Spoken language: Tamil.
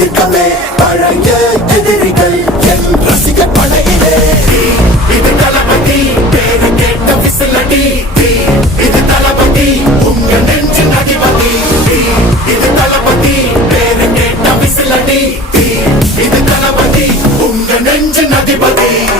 எதிர்க்கவே பழைய எதிரிகள் என் ரசிகர் படையிலே. இது தளபதி பேரு கேட்ட விசிலடி, இது தளபதி உங்க நெஞ்சின் அதிபதி. இது தளபதி பேரு கேட்ட விசிலடி, இது தளபதி உங்க நெஞ்சின் அதிபதி.